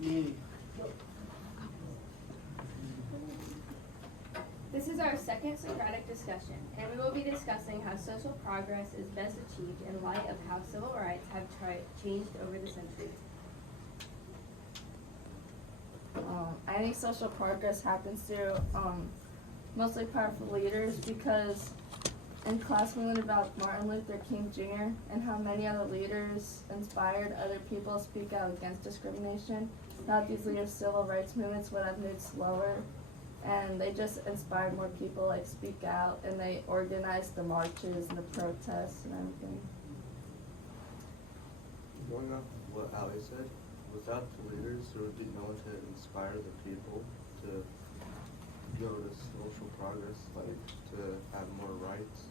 Me. This is our second Socratic discussion, and we will be discussing how social progress is best achieved in light of how civil rights have changed over the centuries. I think social progress happens through mostly powerful leaders, because in class we learned about Martin Luther King Jr. and how many other leaders inspired other people to speak out against discrimination. Without these leaders, civil rights movements would have moved slower, and they just inspired more people like speak out, and they organized the marches and the protests and everything. Going off of what Ali said, without the leaders, there would be no one to inspire the people to go to social progress, like to have more rights.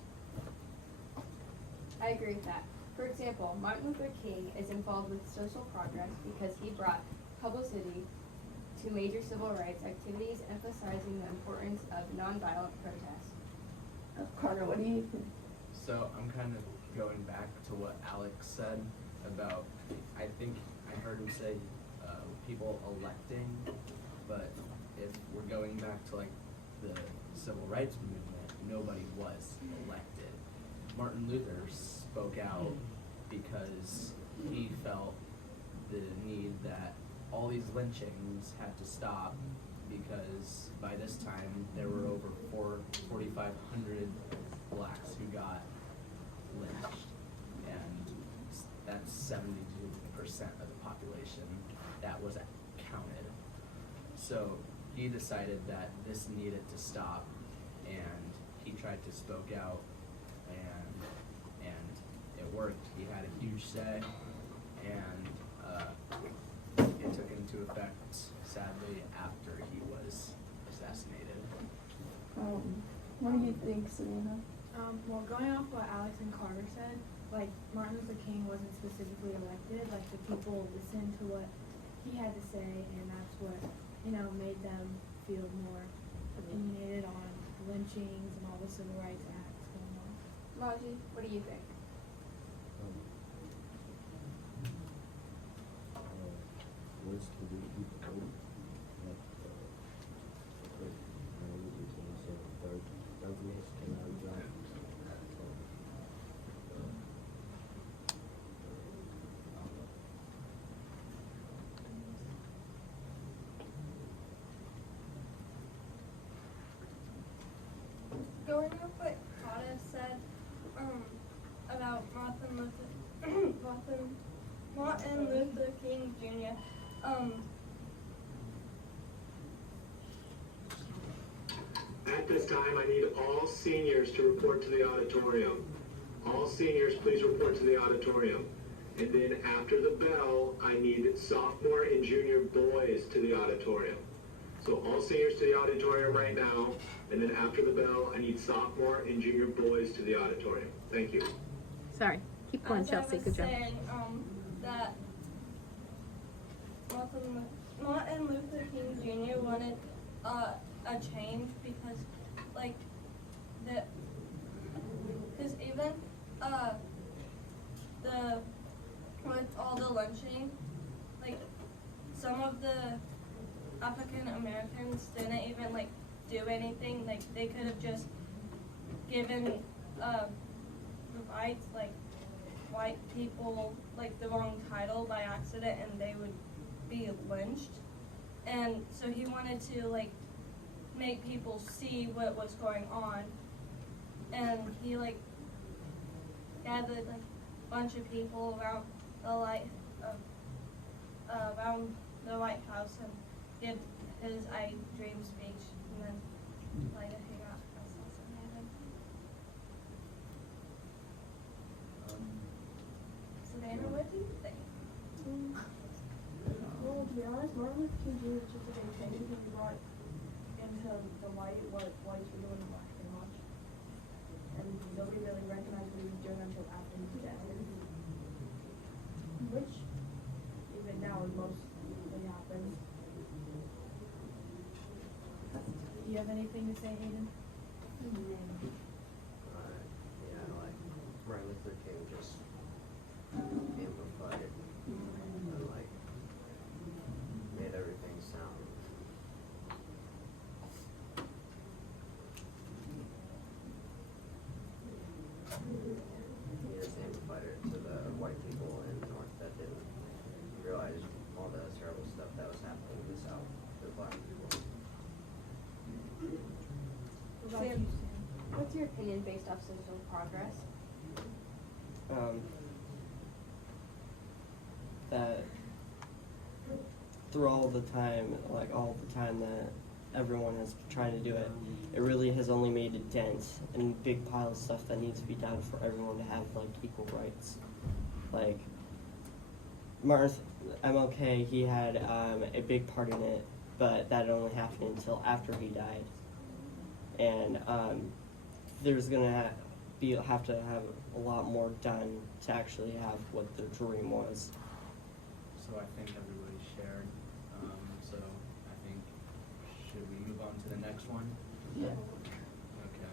I agree with that. For example, Martin Luther King is involved with social progress because he brought publicity to major civil rights activities, emphasizing the importance of nonviolent protest. Carter, what do you think? So I'm kind of going back to what Alex said about, I think I heard him say people electing, but if we're going back to like the civil rights movement, nobody was elected. Martin Luther spoke out because he felt the need that all these lynchings had to stop, because by this time there were over 4,500 blacks who got lynched, and that's 72% of the population that was counted. So he decided that this needed to stop, and he tried to spoke out, and it worked. He had a huge say, and it took into effect, sadly, after he was assassinated. What do you think, Serena? Well, going off what Alex and Carter said, like Martin Luther King wasn't specifically elected, like the people listened to what he had to say, and that's what, made them feel more opinionated on lynchings and all the civil rights acts going on. Raji, what do you think? Going off what Carter said about Martin Luther King Jr. At this time, I need all seniors to report to the auditorium. All seniors, please report to the auditorium. And then after the bell, I need sophomore and junior boys to the auditorium. So all seniors to the auditorium right now, and then after the bell, I need sophomore and junior boys to the auditorium. Thank you. Sorry. Keep going, Chelsea. Good job. Saying, that Martin Luther King Jr. wanted a change because, like, because even with all the lynching, like, some of the African Americans didn't even like do anything. Like they could have just given the rights, like white people, like the wrong title by accident, and they would be lynched. And so he wanted to like make people see what was going on, and he like gathered like a bunch of people around around the White House and give his I Dream speech, and then later he got assassinated. Savannah, what do you think? Well, to be honest, Martin Luther King Jr. was just a big change. He brought into the light what whites were doing pretty much. And nobody really recognized what he was doing until after he was dead. Which, even now, mostly happens. Do you have anything to say, Hayden? Yeah, like Martin Luther King just amplified and like made He is named a fighter to the white people in the North that didn't realize all the terrible stuff that was happening in the South to black people. What about Sam. you, Sam? What's your opinion based off social progress? That through all the time that everyone has tried to do it, it really has only made a dent and a big pile of stuff that needs to be done for everyone to have like equal rights. Like MLK, he had a big part in it, but that only happened until after he died. And there's gonna have to have a lot more done to actually have what their dream was. So I think everybody shared. So I think, should we move on to the next one? Yeah. Okay.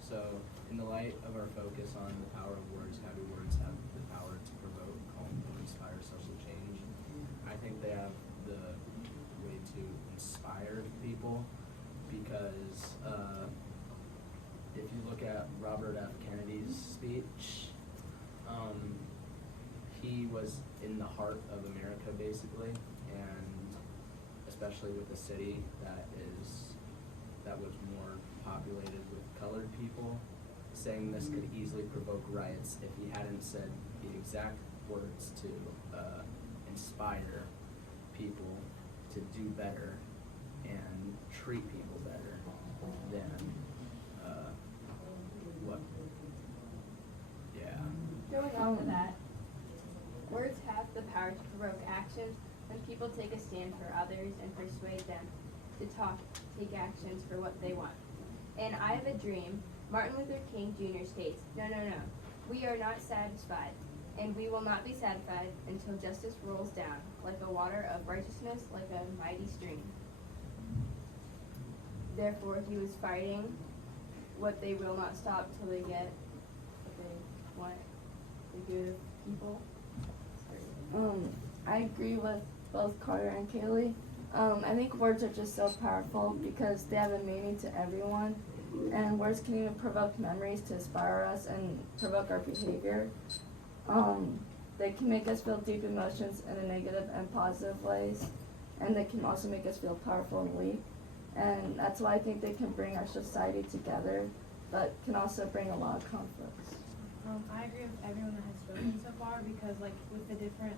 So in the light of our focus on the power of words, how do words have the power to provoke, calm, or inspire social change? I think they have the way to inspire people because if you look at Robert F. Kennedy's speech, he was in the heart of America basically, and especially with a city that was more populated with colored people, saying this could easily provoke riots if he hadn't said the exact words to inspire people to do better and treat people better than what. Yeah. Going on to that, words have the power to provoke actions when people take a stand for others and persuade them to take actions for what they want. In I Have a Dream, Martin Luther King Jr. states, "No, we are not satisfied, and we will not be satisfied until justice rolls down like a water of righteousness, like a mighty stream." Therefore, he was fighting what they will not stop till they get what they want, the good of people. I agree with both Carter and Kaylee. I think words are just so powerful because they have a meaning to everyone, and words can even provoke memories to inspire us and provoke our behavior. They can make us feel deep emotions in a negative and positive ways, and they can also make us feel powerful and weak. And that's why I think they can bring our society together, but can also bring a lot of conflicts. I agree with everyone that has spoken so far because, like, with the different